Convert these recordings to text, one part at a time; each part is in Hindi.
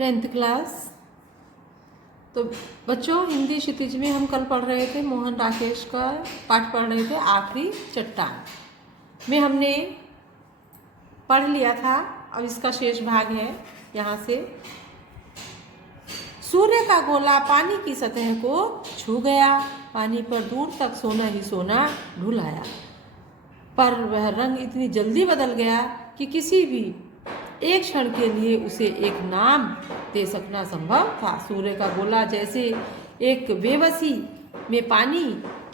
10th class. तो बच्चों, हिंदी क्षितिज में हम कल पढ़ रहे थे, मोहन राकेश का पाठ पढ़ रहे थे, आखिरी चट्टान में हमने पढ़ लिया था। अब इसका शेष भाग है। यहाँ से सूर्य का गोला पानी की सतह को छू गया, पानी पर दूर तक सोना ही सोना ढुल आया, पर वह रंग इतनी जल्दी बदल गया कि किसी भी एक क्षण के लिए उसे एक नाम दे सकना संभव था। सूर्य का गोला जैसे एक बेबसी में पानी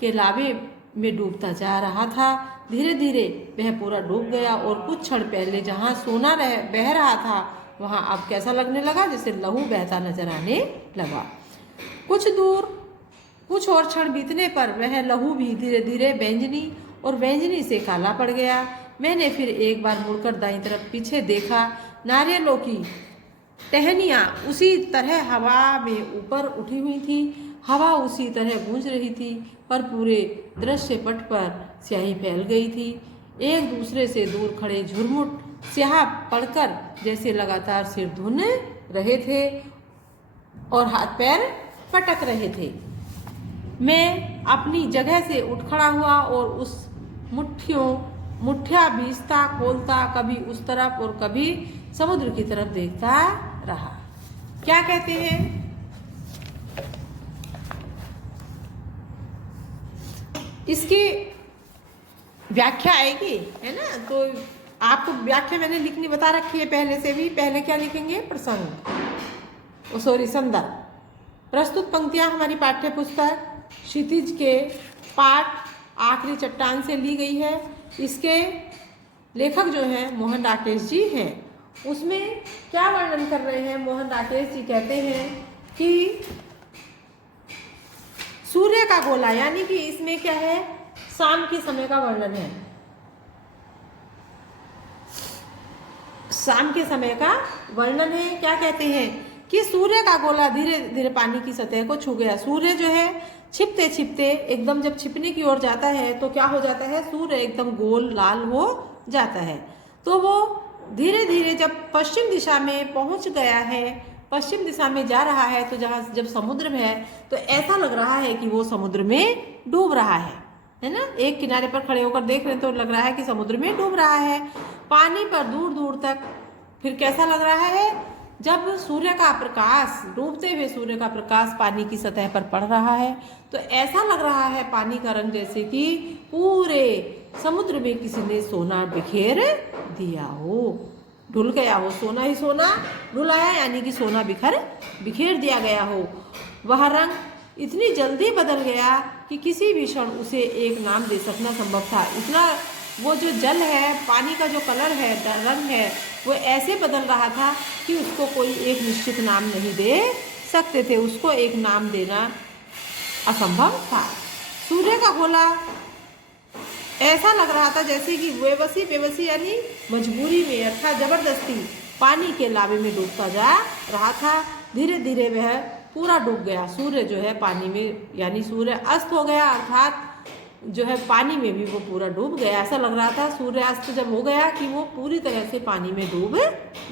के लावे में डूबता जा रहा था। धीरे धीरे वह पूरा डूब गया और कुछ क्षण पहले जहाँ सोना बह रहा था वहाँ अब कैसा लगने लगा, जैसे लहू बहता नजर आने लगा। कुछ और क्षण बीतने पर वह लहू भी धीरे धीरे बैंजनी और बैंजनी से काला पड़ गया। मैंने फिर एक बार मुड़कर दाईं तरफ पीछे देखा। नारियलों की टहनियाँ उसी तरह हवा में ऊपर उठी हुई थी, हवा उसी तरह गूंज रही थी, पर पूरे दृश्य पट पर स्याही फैल गई थी। एक दूसरे से दूर खड़े झुरमुट स्याह पड़कर जैसे लगातार सिर धुन रहे थे और हाथ पैर पटक रहे थे। मैं अपनी जगह से उठ खड़ा हुआ और उस मुठ्ठिया भीजता खोलता कभी उस तरफ और कभी समुद्र की तरफ देखता रहा। क्या कहते हैं? इसकी व्याख्या आएगी, है ना? तो आपको व्याख्या मैंने लिखनी बता रखी है पहले से भी। पहले क्या लिखेंगे? प्रसंग, संदर्भ। प्रस्तुत पंक्तियां हमारी पाठ्य पुस्तक क्षितिज के पाठ आखिरी चट्टान से ली गई है। इसके लेखक जो हैं मोहन राकेश जी हैं। उसमें क्या वर्णन कर रहे हैं मोहन राकेश जी? कहते हैं कि सूर्य का गोला, यानी कि इसमें क्या है, शाम के समय का वर्णन है। शाम के समय का वर्णन है। क्या कहते हैं कि सूर्य का गोला धीरे धीरे पानी की सतह को छू गया। सूर्य जो है छिपते छिपते एकदम जब छिपने की ओर जाता है तो क्या हो जाता है, सूर्य एकदम गोल लाल हो जाता है। तो वो धीरे धीरे जब पश्चिम दिशा में पहुंच गया है, पश्चिम दिशा में जा रहा है, तो जब समुद्र में है तो ऐसा लग रहा है कि वो समुद्र में डूब रहा है ना? एक किनारे पर खड़े होकर देख रहे तो लग रहा है कि समुद्र में डूब रहा है। पानी पर दूर दूर तक फिर कैसा लग रहा है, जब सूर्य का प्रकाश, डूबते हुए सूर्य का प्रकाश पानी की सतह पर पड़ रहा है तो ऐसा लग रहा है पानी का रंग जैसे कि पूरे समुद्र में किसी ने सोना बिखेर दिया हो, ढुल गया हो। सोना ही सोना ढुलाया, यानी कि सोना बिखेर दिया गया हो। वह रंग इतनी जल्दी बदल गया कि किसी भी क्षण उसे एक नाम दे सकना संभव था। इतना वो जो जल है, पानी का जो कलर है, रंग है, वो ऐसे बदल रहा था कि उसको कोई एक निश्चित नाम नहीं दे सकते थे। उसको एक नाम देना असंभव था। सूर्य का गोला ऐसा लग रहा था जैसे कि बेबसी यानी मजबूरी में अर्थात जबरदस्ती पानी के लावे में डूबता जा रहा था। धीरे धीरे वह पूरा डूब गया। सूर्य जो है पानी में, यानी सूर्य अस्त हो गया, अर्थात जो है पानी में भी वो पूरा डूब गया। ऐसा लग रहा था सूर्यास्त जब हो गया कि वो पूरी तरह से पानी में डूब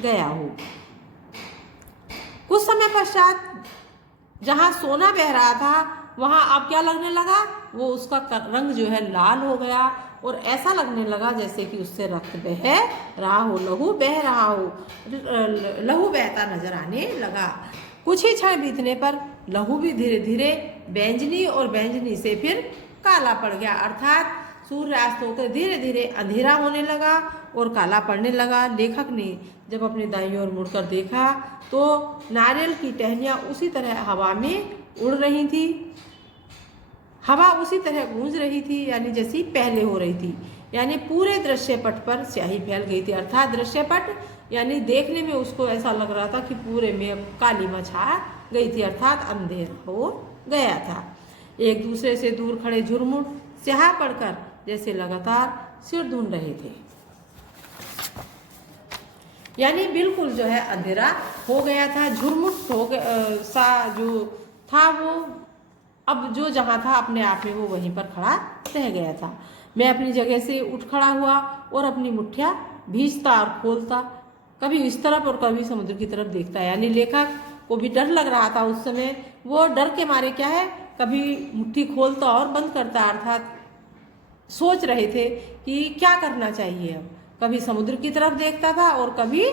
गया हो। कुछ समय पश्चात जहाँ सोना बह रहा था वहाँ अब क्या लगने लगा, वो उसका रंग जो है लाल हो गया और ऐसा लगने लगा जैसे कि उससे रक्त बह रहा हो, लहू बह रहा हो, लहू बहता नजर आने लगा। कुछ ही क्षण बीतने पर लहू भी धीरे धीरे बैंजनी और बैंजनी से फिर काला पड़ गया, अर्थात सूर्यास्त होकर धीरे धीरे अंधेरा होने लगा और काला पड़ने लगा। लेखक ने जब अपने दाईं ओर मुड़कर देखा तो नारियल की टहनियाँ उसी तरह हवा में उड़ रही थी, हवा उसी तरह गूंज रही थी, यानी जैसी पहले हो रही थी। यानी पूरे दृश्यपट पर स्याही फैल गई थी, अर्थात दृश्यपट यानी देखने में उसको ऐसा लग रहा था कि पूरे में कालीमा छा गई थी, अर्थात अंधेरा हो गया था। एक दूसरे से दूर खड़े झुरमुट स्याह पड़कर जैसे लगातार सिर धुन रहे थे, यानी बिल्कुल जो है अंधेरा हो गया था। झुरमुट हो सा जो था वो अब जो जहाँ था अपने आप में वो वहीं पर खड़ा रह गया था। मैं अपनी जगह से उठ खड़ा हुआ और अपनी मुठ्ठिया भीजता और खोलता कभी इस तरफ और कभी समुद्र की तरफ देखता है। यानी लेखक को भी डर लग रहा था उस समय। वो डर के मारे क्या है, कभी मुट्ठी खोलता और बंद करता, अर्थात सोच रहे थे कि क्या करना चाहिए। अब कभी समुद्र की तरफ देखता था और कभी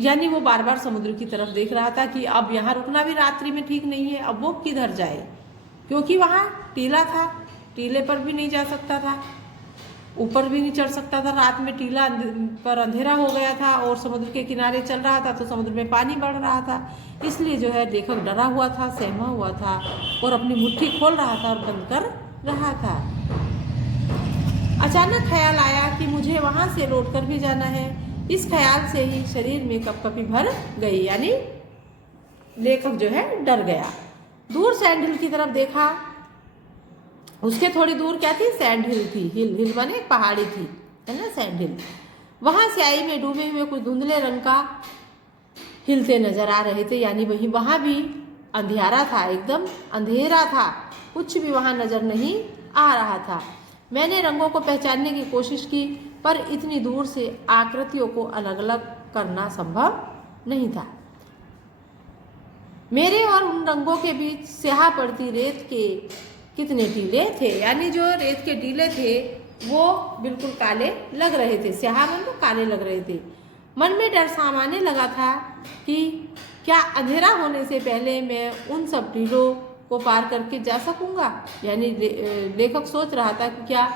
यानी वो बार बार समुद्र की तरफ देख रहा था कि अब यहाँ रुकना भी रात्रि में ठीक नहीं है, अब वो किधर जाए, क्योंकि वहाँ टीला था, टीले पर भी नहीं जा सकता था, ऊपर भी नहीं चढ़ सकता था। रात में टीला पर अंधेरा हो गया था और समुद्र के किनारे चल रहा था तो समुद्र में पानी बढ़ रहा था। इसलिए जो है लेखक डरा हुआ था, सहमा हुआ था और अपनी मुट्ठी खोल रहा था और बंद कर रहा था। अचानक ख्याल आया कि मुझे वहाँ से लौट कर भी जाना है। इस ख्याल से ही शरीर में कपकपी भर गई, यानी लेखक जो है डर गया। दूर सैंड हिल की तरफ देखा। उसके थोड़ी दूर क्या थी, सैंड हिल थी। हिल माने एक पहाड़ी थी, है ना, सैंड हिल। वहाँ स्याही में डूबे हुए कुछ धुंधले रंग का हिलते नजर आ रहे थे, यानी वहाँ भी अंधियारा था, एकदम अंधेरा था, कुछ भी वहाँ नजर नहीं आ रहा था। मैंने रंगों को पहचानने की कोशिश की, पर इतनी दूर से आकृतियों को अलग अलग करना संभव नहीं था। मेरे और उन रंगों के बीच स्याह पड़ती रेत के कितने टीले थे, यानी जो रेत के टीले थे वो बिल्कुल काले लग रहे थे, स्याह मतलब काले लग रहे थे। मन में डर सामाने लगा था कि क्या अंधेरा होने से पहले मैं उन सब टीलों को पार करके जा सकूंगा। यानी लेखक सोच रहा था कि क्या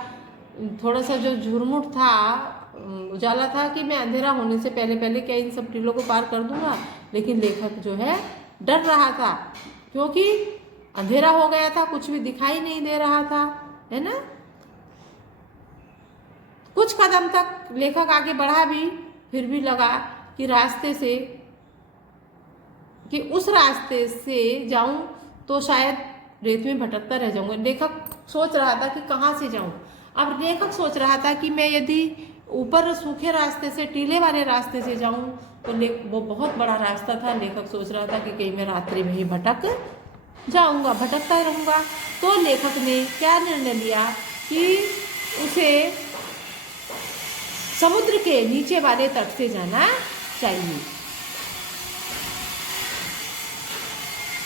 थोड़ा सा जो झुरमुट था, उजाला था, कि मैं अंधेरा होने से पहले पहले क्या इन सब टीलों को पार कर दूंगा। लेकिन लेखक जो है डर रहा था, क्योंकि अंधेरा हो गया था, कुछ भी दिखाई नहीं दे रहा था, है ना। कुछ कदम तक लेखक आगे बढ़ा भी, फिर भी लगा कि उस रास्ते से जाऊं तो शायद रेत में भटकता रह जाऊंगा। लेखक सोच रहा था कि कहाँ से जाऊं। अब लेखक सोच रहा था कि मैं यदि ऊपर सूखे रास्ते से, टीले वाले रास्ते से जाऊं तो वो बहुत बड़ा रास्ता था। लेखक सोच रहा था कि कहीं मैं रात्रि में ही भटक जाऊंगा, भटकता रहूंगा। तो लेखक ने क्या निर्णय लिया कि उसे समुद्र के नीचे वाले तट से जाना चाहिए।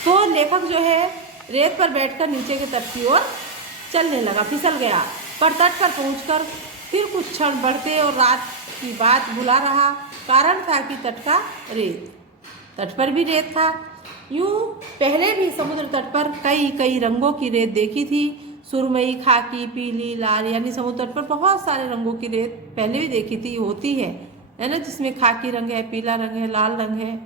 तो लेखक जो है रेत पर बैठकर नीचे के तट की ओर चलने लगा, फिसल गया। पर तट पर पहुंचकर फिर कुछ क्षण बढ़ते और रात की बात भुला रहा। कारण था कि तट का रेत, तट पर भी रेत था। यूं पहले भी समुद्र तट पर कई रंगों की रेत देखी थी, सुरमई, खाकी, पीली, लाल, यानी समुद्र तट पर बहुत सारे रंगों की रेत पहले भी देखी थी, होती है ना, जिसमें खाकी रंग है, पीला रंग है, लाल रंग है।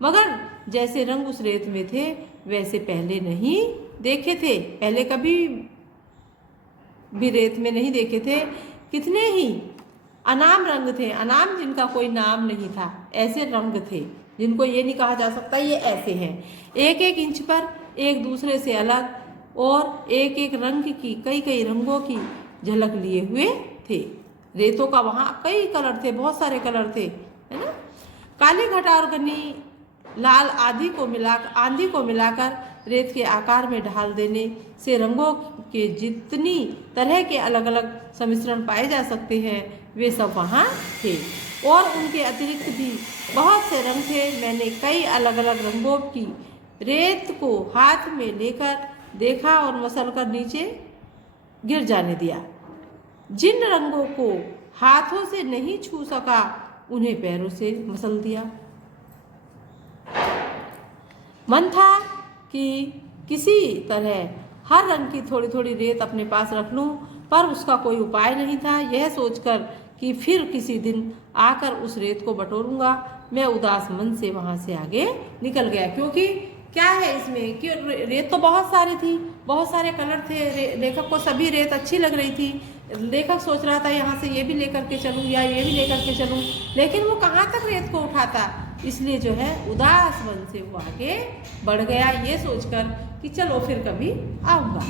मगर जैसे रंग उस रेत में थे वैसे पहले नहीं देखे थे, पहले कभी भी रेत में नहीं देखे थे। कितने ही अनाम रंग थे, अनाम जिनका कोई नाम नहीं था, ऐसे रंग थे जिनको ये नहीं कहा जा सकता ये ऐसे हैं। एक एक इंच पर एक दूसरे से अलग और एक एक रंग की कई रंगों की झलक लिए हुए थे। रेतों का वहाँ कई कलर थे, बहुत सारे कलर थे, है ना। काली घटा और घनी लाल आंधी को मिलाकर रेत के आकार में ढाल देने से रंगों के जितनी तरह के अलग अलग सम्मिश्रण पाए जा सकते हैं वे सब वहाँ थे, और उनके अतिरिक्त भी बहुत से रंग थे। मैंने कई अलग अलग रंगों की रेत को हाथ में लेकर देखा और मसल कर नीचे गिर जाने दिया। जिन रंगों को हाथों से नहीं छू सका उन्हें पैरों से मसल दिया। मन था कि किसी तरह हर रंग की थोड़ी थोड़ी रेत अपने पास रख लूं, पर उसका कोई उपाय नहीं था। यह सोचकर कि फिर किसी दिन आकर उस रेत को बटोरूंगा, मैं उदास मन से वहां से आगे निकल गया। क्योंकि क्या है इसमें कि रेत तो बहुत सारी थी, बहुत सारे कलर थे, लेखक को सभी रेत अच्छी लग रही थी। लेखक सोच रहा था यहाँ से ये भी लेकर के चलूँ या ये भी लेकर के चलूँ, लेकिन वो कहाँ तक रेत को उठाता। इसलिए जो है उदास मन से वो आगे बढ़ गया, ये सोचकर कि चलो फिर कभी आऊँगा।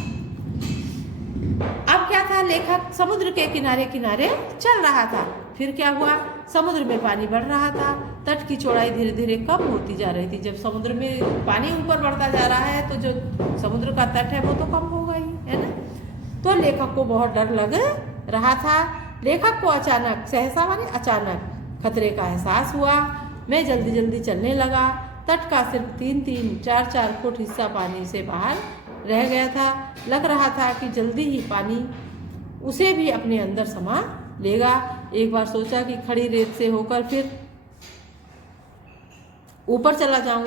अब क्या था, लेखक समुद्र के किनारे किनारे चल रहा था। फिर क्या हुआ, समुद्र में पानी बढ़ रहा था, तट की चौड़ाई धीरे धीरे कम होती जा रही थी। जब समुद्र में पानी ऊपर बढ़ता जा रहा है तो जो समुद्र का तट है वो तो कम होगा ही, है ना। तो लेखक को बहुत डर लग रहा था। लेखक को अचानक, सहसा माने अचानक, खतरे का एहसास हुआ। मैं जल्दी जल्दी चलने लगा। तट का सिर्फ 3-3, 4-4 फुट हिस्सा पानी से बाहर रह गया था। लग रहा था कि जल्दी ही पानी उसे भी अपने अंदर समा लेगा। एक बार सोचा कि खड़ी रेत से होकर फिर ऊपर चला जाऊं,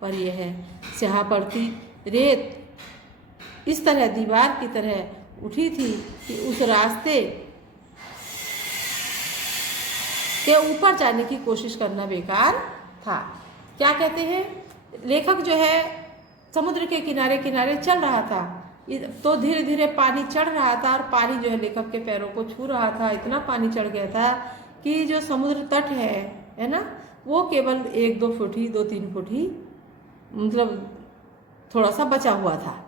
पर यह स्याह पड़ती रेत इस तरह दीवार की तरह उठी थी कि उस रास्ते के ऊपर जाने की कोशिश करना बेकार था। क्या कहते हैं, लेखक जो है समुद्र के किनारे किनारे चल रहा था, तो धीरे धीरे पानी चढ़ रहा था और पानी जो है लेखक के पैरों को छू रहा था। इतना पानी चढ़ गया था कि जो समुद्र तट है ना, वो केवल 1-2 फुट ही, 2-3 फुट ही मतलब थोड़ा सा बचा हुआ था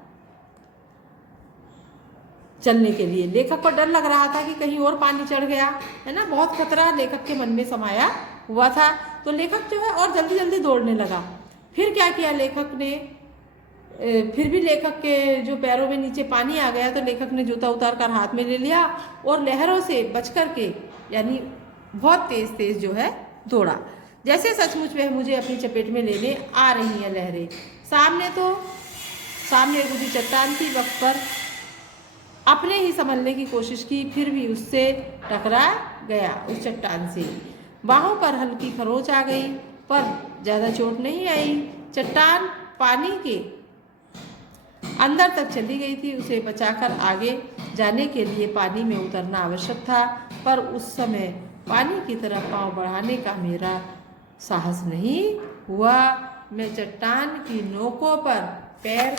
चलने के लिए। लेखक को डर लग रहा था कि कहीं और पानी चढ़ गया, है ना, बहुत खतरा लेखक के मन में समाया हुआ था। तो लेखक जो है और जल्दी जल्दी दौड़ने लगा। फिर क्या किया लेखक ने, फिर भी लेखक के जो पैरों में नीचे पानी आ गया, तो लेखक ने जूता उतार कर हाथ में ले लिया और लहरों से बच कर के, यानी बहुत तेज तेज जो है दौड़ा, जैसे सचमुच वह मुझे अपनी चपेट में लेने आ रही हैं लहरें। सामने एक ऊंची चट्टान थी। वक्त पर अपने ही संभलने की कोशिश की, फिर भी उससे टकरा गया। उस चट्टान से बाहों पर हल्की खरोंच आ गई, पर ज़्यादा चोट नहीं आई। चट्टान पानी के अंदर तक चली गई थी। उसे बचाकर आगे जाने के लिए पानी में उतरना आवश्यक था, पर उस समय पानी की तरफ पांव बढ़ाने का मेरा साहस नहीं हुआ। मैं चट्टान की नोकों पर पैर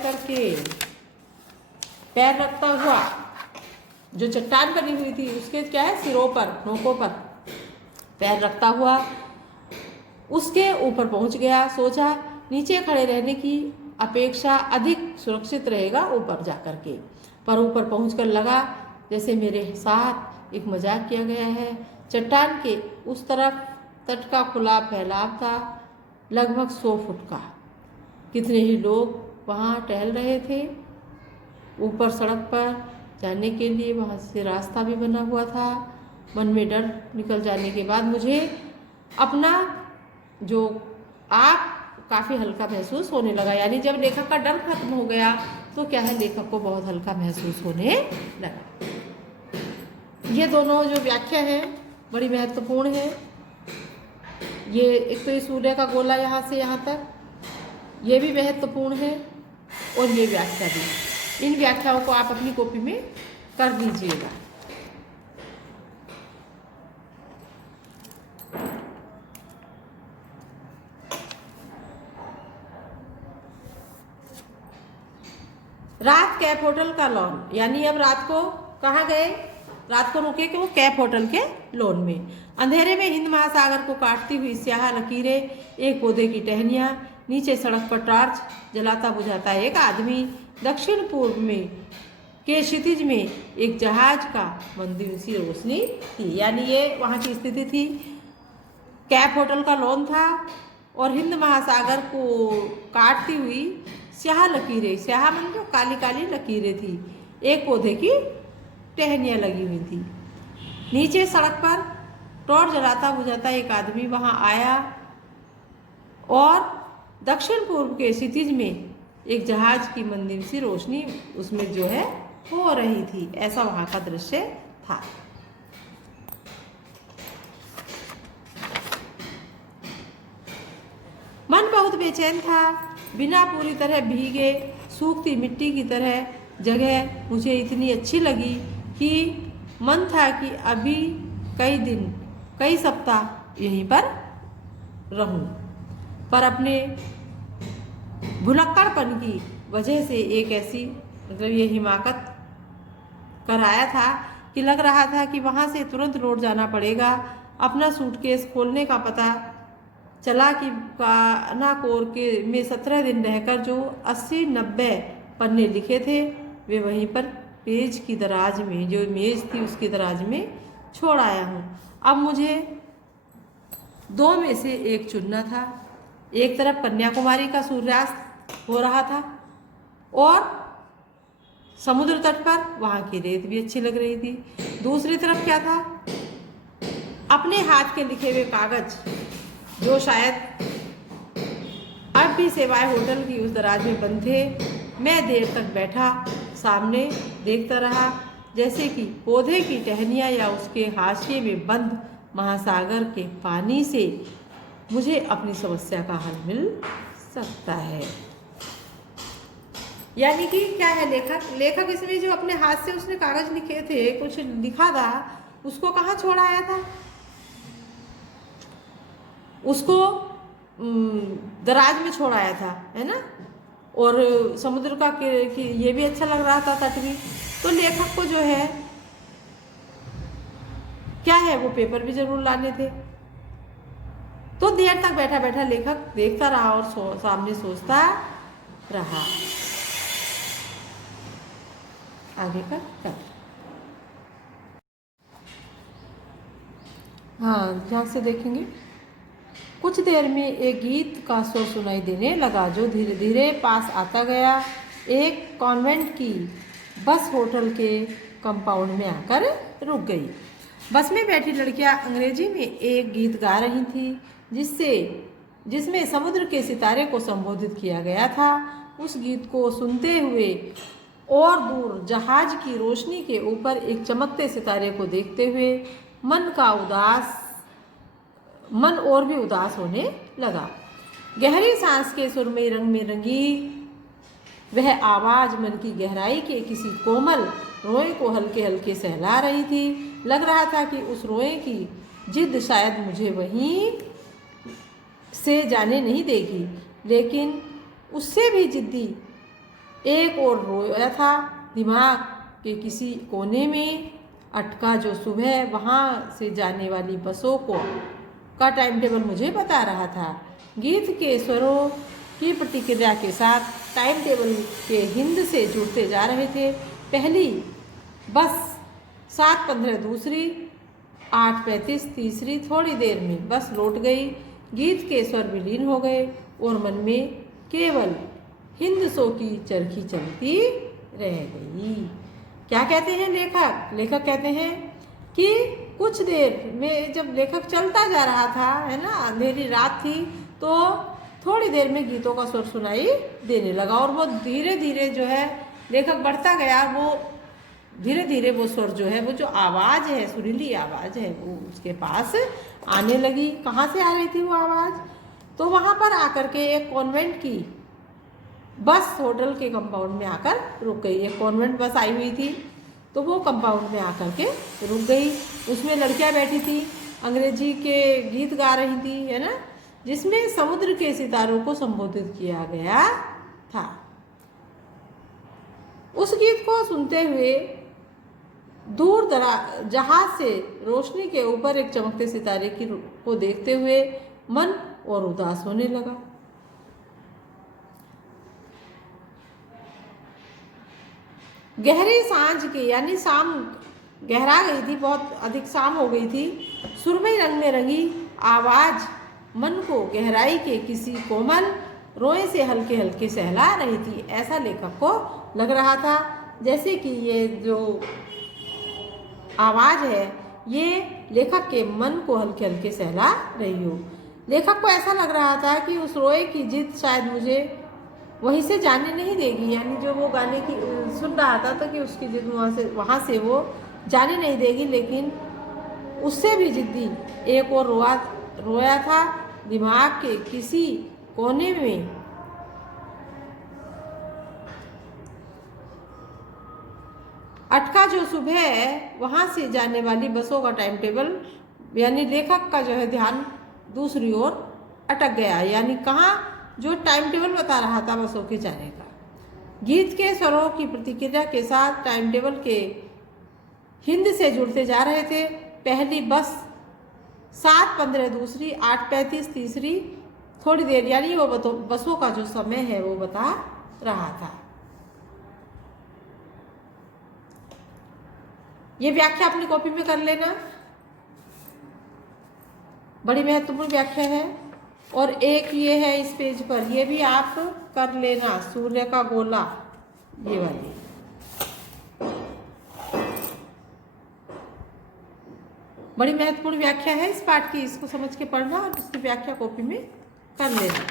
रखता हुआ, जो चट्टान बनी हुई थी उसके क्या है सिरों पर, नोकों पर पैर रखता हुआ उसके ऊपर पहुंच गया। सोचा नीचे खड़े रहने की अपेक्षा अधिक सुरक्षित रहेगा ऊपर जाकर के, पर ऊपर पहुंचकर लगा जैसे मेरे साथ एक मजाक किया गया है। चट्टान के उस तरफ तट का खुला फैलाव था, लगभग 100 फुट का। कितने ही लोग वहाँ टहल रहे थे। ऊपर सड़क पर जाने के लिए वहाँ से रास्ता भी बना हुआ था। मन में डर निकल जाने के बाद मुझे अपना जो आप काफ़ी हल्का महसूस होने लगा। यानी जब लेखक का डर खत्म हो गया तो क्या है, लेखक को बहुत हल्का महसूस होने लगा। ये दोनों जो व्याख्या है बड़ी महत्वपूर्ण है। ये एक तो ये सूर्य का गोला यहाँ से यहाँ तक, ये भी महत्वपूर्ण है, और ये व्याख्या भी। इन व्याख्याओं को आप अपनी कॉपी में कर दीजिएगा। रात कैप होटल का लॉन, यानी अब रात को कहाँ गए, रात को रुके कि वो कैप होटल के लॉन में। अंधेरे में हिंद महासागर को काटती हुई स्याह लकीरें, एक पौधे की टहनियाँ, नीचे सड़क पर टॉर्च जलाता बुझाता एक आदमी, दक्षिण पूर्व में के क्षितिज में एक जहाज का मंदी सी रोशनी थी। यानी ये वहाँ की स्थिति थी। कैप होटल का लॉन था और हिंद महासागर को काटती हुई स्याह लकीरें, स्याह मन जो काली काली लकीरें थी, एक पौधे की टहनियाँ लगी हुई थी। नीचे सड़क पर टॉर्च जलाता बुझाता एक आदमी वहाँ आया और दक्षिण पूर्व के क्षितिज में एक जहाज की मंदिर सी रोशनी उसमें जो है हो रही थी। ऐसा वहाँ का दृश्य था। मन बहुत बेचैन था। बिना पूरी तरह भीगे सूखती मिट्टी की तरह जगह मुझे इतनी अच्छी लगी कि मन था कि अभी कई दिन, कई सप्ताह यहीं पर रहूं, पर अपने भुलक्कड़पन की वजह से एक ऐसी मतलब ये हिमाकत कर आया था कि लग रहा था कि वहाँ से तुरंत लौट जाना पड़ेगा। अपना सूटकेस खोलने का पता चला कि कानाकोर के में 17 दिन रहकर जो 80-90 पन्ने लिखे थे वे वहीं पर पेज की दराज में, जो मेज थी उसकी दराज में छोड़ आया हूँ। अब मुझे 2 में से एक चुनना था। एक तरफ कन्याकुमारी का सूर्यास्त हो रहा था और समुद्र तट पर वहाँ की रेत भी अच्छी लग रही थी। दूसरी तरफ क्या था, अपने हाथ के लिखे हुए कागज जो शायद अब भी सेवाएं होटल की उस दराज में बंद थे। मैं देर तक बैठा सामने देखता रहा, जैसे कि पौधे की टहनियाँ या उसके हाशिए में बंद महासागर के पानी से मुझे अपनी समस्या का हल मिल सकता है। यानी कि क्या है, लेखक इसमें जो अपने हाथ से उसने कागज लिखे थे, कुछ लिखा था, उसको कहाँ छोड़ आया था? उसको दराज में छोड़ आया था, है ना। और समुद्र का ये भी अच्छा लग रहा था, तट भी। तो लेखक को जो है क्या है, वो पेपर भी जरूर लाने थे। तो देर तक बैठा बैठा लेखक देखता रहा और सामने सोचता रहा। आगे का कर। हाँ, ध्यान से देखेंगे। कुछ देर में एक गीत का स्वर सुनाई देने लगा जो धीरे धीरे पास आता गया। एक कॉन्वेंट की बस होटल के कंपाउंड में आकर रुक गई। बस में बैठी लड़कियां अंग्रेजी में एक गीत गा रही थी जिसमें समुद्र के सितारे को संबोधित किया गया था। उस गीत को सुनते हुए और दूर जहाज की रोशनी के ऊपर एक चमकते सितारे को देखते हुए मन और भी उदास होने लगा। गहरी सांस के सुरमई रंग में रंगी वह आवाज मन की गहराई के किसी कोमल रोए को हल्के हल्के सहला रही थी। लग रहा था कि उस रोए की जिद शायद मुझे वहीं से जाने नहीं देगी, लेकिन उससे भी जिद्दी एक और रोया था। दिमाग के किसी कोने में अटका जो सुबह वहाँ से जाने वाली बसों का टाइम टेबल मुझे बता रहा था। गीत के स्वरों की प्रतिक्रिया के साथ टाइम टेबल के हिंद से जुड़ते जा रहे थे। पहली बस 7:15, दूसरी 8:35, तीसरी। थोड़ी देर में बस लौट गई। गीत के स्वर विलीन हो गए और मन में केवल हिंद सो की चरखी चलती रह गई। क्या कहते हैं लेखक कहते हैं कि कुछ देर में जब लेखक चलता जा रहा था, है ना, अंधेरी रात थी, तो थोड़ी देर में गीतों का स्वर सुनाई देने लगा और वो धीरे धीरे जो है लेखक बढ़ता गया। वो धीरे धीरे वो स्वर जो है, वो जो आवाज़ है, सुरीली आवाज़ है, वो उसके पास आने लगी। कहाँ से आ रही थी वो आवाज़? तो वहाँ पर आकर के एक कॉन्वेंट की बस होटल के कंपाउंड में आकर रुक गई। एक कॉन्वेंट बस आई हुई थी, तो वो कंपाउंड में आकर के रुक गई। उसमें लड़कियां बैठी थी, अंग्रेजी के गीत गा रही थी, है ना, जिसमें समुद्र के सितारों को संबोधित किया गया था। उस गीत को सुनते हुए दूर जहाज से रोशनी के ऊपर एक चमकते सितारे को देखते हुए मन और उदास होने लगा। गहरी सांझ के यानी शाम गहरा गई थी, बहुत अधिक शाम हो गई थी। सुरमई रंग में रंगी आवाज मन को गहराई के किसी कोमल रोए से हल्के हल्के सहला रही थी। ऐसा लेखक को लग रहा था जैसे कि ये जो आवाज है ये लेखक के मन को हल्के हल्के सहला रही हो। लेखक को ऐसा लग रहा था कि उस रोए की जिद शायद मुझे वहीं से जाने नहीं देगी, यानी जो वो गाने की सुन रहा था तो कि उसकी जिद वहाँ से वो जाने नहीं देगी, लेकिन उससे भी जिद्दी एक और रोया था। दिमाग के किसी कोने में अटका जो सुबह वहाँ से जाने वाली बसों का टाइम टेबल, यानी लेखक का जो है ध्यान दूसरी ओर अटक गया, यानी कहाँ, जो टाइम टेबल बता रहा था बसों के जाने का। गीत के स्वरों की प्रतिक्रिया के साथ टाइम टेबल के हिंद से जुड़ते जा रहे थे। पहली बस 7:15, दूसरी 8:35, तीसरी। थोड़ी देर यानी वो बसों का जो समय है वो बता रहा था। ये व्याख्या अपनी कॉपी में कर लेना, बड़ी महत्वपूर्ण व्याख्या है। और एक ये है इस पेज पर, ये भी आप कर लेना, सूर्य का गोला, ये वाली। बड़ी महत्वपूर्ण व्याख्या है इस पाठ की, इसको समझ के पढ़ना और इसकी व्याख्या कॉपी में कर लेना।